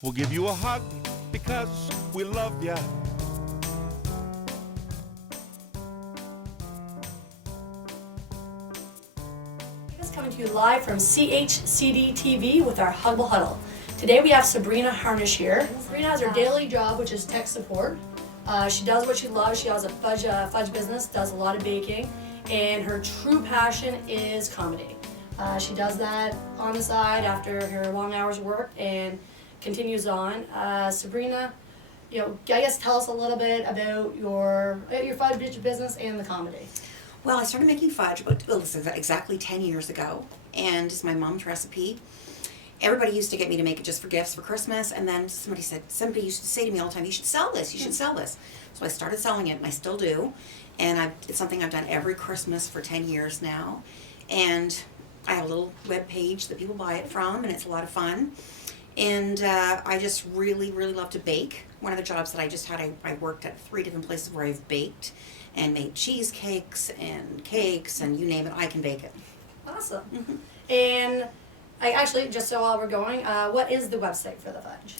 We'll give you a hug because we love ya. Is coming to you live from CHCD TV with our Huggable Huddle. Today we have Sabrina Harnish here. Sabrina has her daily job, which is tech support. She does what she loves. She has a fudge business, does a lot of baking, and her true passion is comedy. She does that on the side after her long hours of work and continues on. Sabrina, I guess tell us a little bit about your fudge business and the comedy. Well, I started making fudge exactly 10 years ago, and it's my mom's recipe. Everybody used to get me to make it just for gifts for Christmas, and then somebody used to say to me all the time, you should sell this, you should sell this. So I started selling it, and I still do, and it's something I've done every Christmas for 10 years now, and I have a little web page that people buy it from, and it's a lot of fun. And I just really, really love to bake. One of the jobs that I just had, I worked at 3 different places where I've baked and made cheesecakes and cakes, and you name it, I can bake it. Awesome. Mm-hmm. And I actually, just so while we're going, what is the website for the fudge?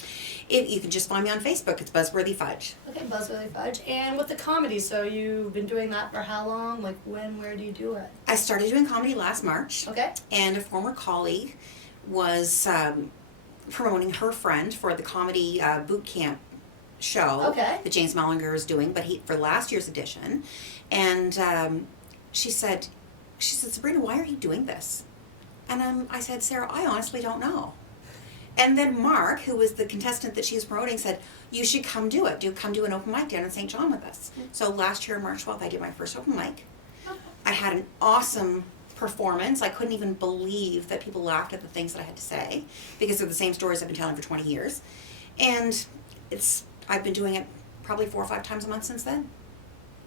You can just find me on Facebook. It's Buzzworthy Fudge. Okay, Buzzworthy Fudge. And with the comedy, so you've been doing that for how long? Like when, where do you do it? I started doing comedy last March. Okay. And a former colleague was promoting her friend for the comedy boot camp show that James Mollinger is doing, but for last year's edition. And she said, Sabrina, why are you doing this? And I said, Sarah, I honestly don't know. And then Mark, who was the contestant that she was promoting, said, you should come do it. Come do an open mic down in St. John with us. Mm-hmm. So last year, March 12th, I did my first open mic. Okay. I had an awesome performance. I couldn't even believe that people laughed at the things that I had to say, because they're the same stories I've been telling for 20 years. And I've been doing it probably 4 or 5 times a month since then.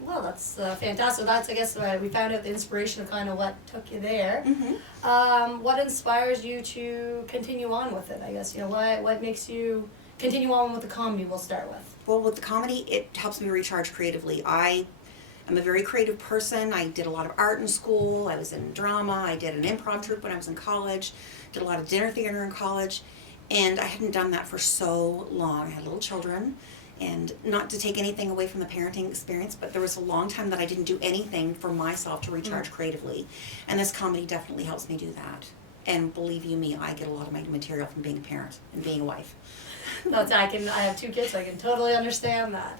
Well, that's fantastic. That's, I guess, we found out the inspiration of kind of what took you there. Mm-hmm. What inspires you to continue on with it, I guess? What makes you continue on with the comedy we'll start with? Well, with the comedy, it helps me recharge creatively. I am a very creative person. I did a lot of art in school. I was in drama. I did an improv troupe when I was in college. Did a lot of dinner theater in college. And I hadn't done that for so long. I had little children. And not to take anything away from the parenting experience, but there was a long time that I didn't do anything for myself to recharge creatively. And this comedy definitely helps me do that. And believe you me, I get a lot of my material from being a parent and being a wife. I have 2 kids, so I can totally understand that.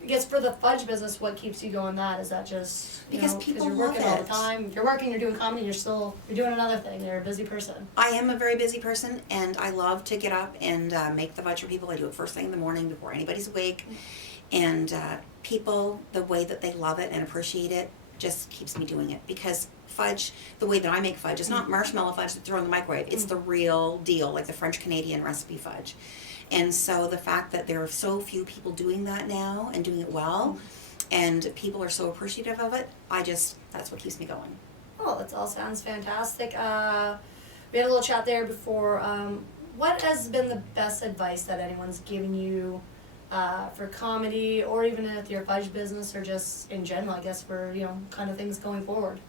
I guess for the fudge business, what keeps you going that? Is that just because you're working all the time? If you're working, you're doing comedy, you're doing another thing. You're a busy person. I am a very busy person, and I love to get up and make the fudge for people. I do it first thing in the morning before anybody's awake. And people, the way that they love it and appreciate it just keeps me doing it. Because fudge, the way that I make fudge, is not marshmallow fudge that throw in the microwave. It's the real deal, like the French-Canadian recipe fudge. And so the fact that there are so few people doing that now and doing it well, and people are so appreciative of it, that's what keeps me going. Oh, that all sounds fantastic. We had a little chat there before. What has been the best advice that anyone's given you for comedy, or even with your fudge business, or just in general, I guess, for kind of things going forward?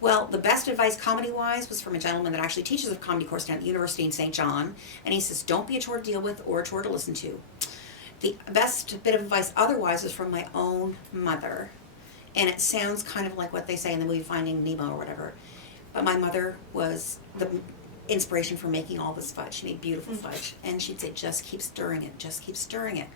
Well, the best advice comedy-wise was from a gentleman that actually teaches a comedy course down at the University in St. John, and he says, don't be a chore to deal with or a chore to listen to. The best bit of advice otherwise was from my own mother, and it sounds kind of like what they say in the movie Finding Nemo or whatever, but my mother was the inspiration for making all this fudge. She made beautiful fudge, and she'd say, just keep stirring it, just keep stirring it.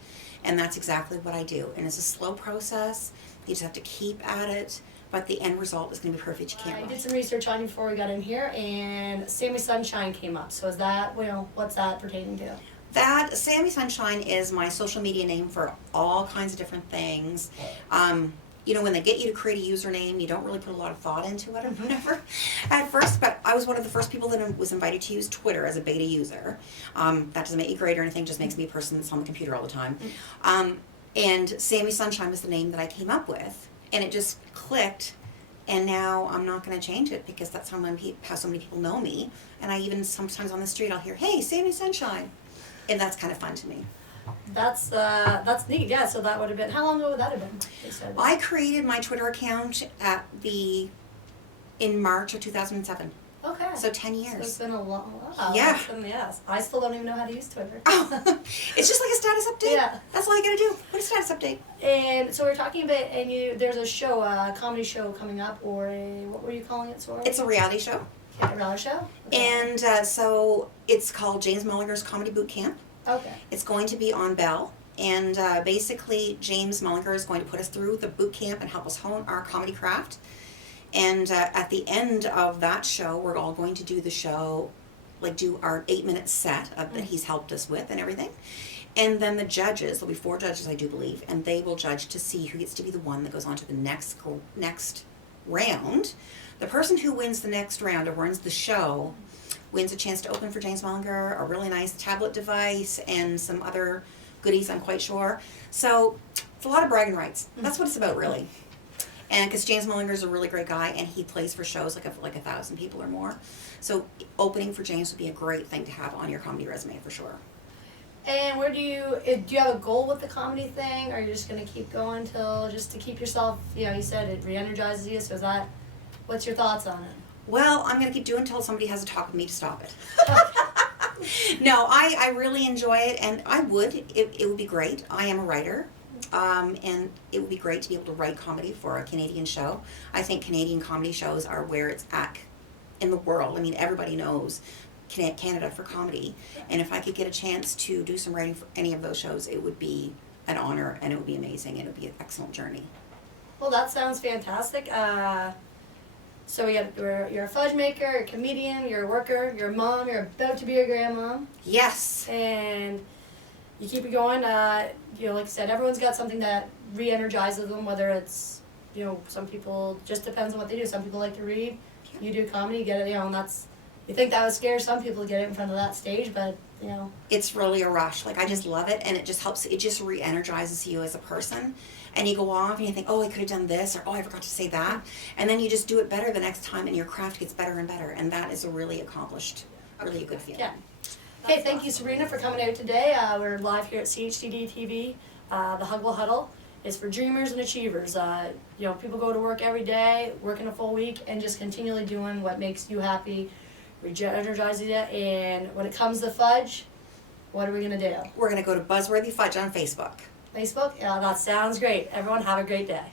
And that's exactly what I do, and it's a slow process. You just have to keep at it. But the end result is going to be perfect. You can't I did some research on you before we got in here, and Sammy Sunshine came up. So is that, what's that pertaining to? That Sammy Sunshine is my social media name for all kinds of different things. When they get you to create a username, you don't really put a lot of thought into it or whatever at first, but I was one of the first people that was invited to use Twitter as a beta user. That doesn't make you great or anything, just makes me a person that's on the computer all the time. And Sammy Sunshine was the name that I came up with. And it just clicked, and now I'm not going to change it because that's how so many people know me. And I even sometimes on the street I'll hear, "Hey, Sammy Sunshine," and that's kind of fun to me. That's neat. Yeah. So that would have been, how long ago would that have been? I created my Twitter account in March of 2007. Okay. So 10 years. So it's been a long while. Yeah. Yes. I still don't even know how to use Twitter. It's just like a status update. Yeah. That's all you gotta do. Put a status update. And so we're talking about, and there's a show, a comedy show coming up, or what were you calling it, Sora? It's a reality show. Okay, a reality show? Okay. And so it's called James Mullinger's Comedy Boot Camp. Okay. It's going to be on Bell. And basically, James Mullinger is going to put us through the boot camp and help us hone our comedy craft. And at the end of that show, we're all going to do the show, like do our 8-minute set that he's helped us with and everything. And then the judges, there'll be 4 judges, I do believe, and they will judge to see who gets to be the one that goes on to the next round. The person who wins the next round or wins the show wins a chance to open for James Mullinger, a really nice tablet device, and some other goodies, I'm quite sure. So it's a lot of bragging rights. That's what it's about, really. And because James Mullinger is a really great guy, and he plays for shows like 1,000 people or more. So opening for James would be a great thing to have on your comedy resume for sure. And where do you have a goal with the comedy thing, or are you just going to keep going till just to keep yourself, you said it re-energizes you, so what's your thoughts on it? Well, I'm going to keep doing it until somebody has a talk with me to stop it. No, I really enjoy it, and it would be great. I am a writer, and it would be great to be able to write comedy for a Canadian show. I think Canadian comedy shows are where it's at in the world. I mean, everybody knows Canada for comedy, and if I could get a chance to do some writing for any of those shows, it would be an honor, and it would be amazing, and it would be an excellent journey. Well, that sounds fantastic. So you're a fudge maker, you're a comedian, you're a worker, you're a mom, you're about to be a grandma. Yes. And you keep it going. Like I said, everyone's got something that re-energizes them, whether it's, some people, just depends on what they do. Some people like to read. You do comedy, you get it, and you think that would scare some people to get it in front of that stage, but, It's really a rush. Like, I just love it, and it just helps, it just re-energizes you as a person. And you go off and you think, oh, I could have done this, or oh, I forgot to say that. And then you just do it better the next time, and your craft gets better and better. And that is a really accomplished, really a good feeling. Yeah. Okay, thank you, Sabrina, for coming out today. We're live here at CHCD TV. The Huggable Huddle is for dreamers and achievers. People go to work every day, working a full week, and just continually doing what makes you happy, re-energizes you. And when it comes to fudge, what are we going to do? We're going to go to Buzzworthy Fudge on Facebook. Facebook? Yeah, that sounds great. Everyone have a great day.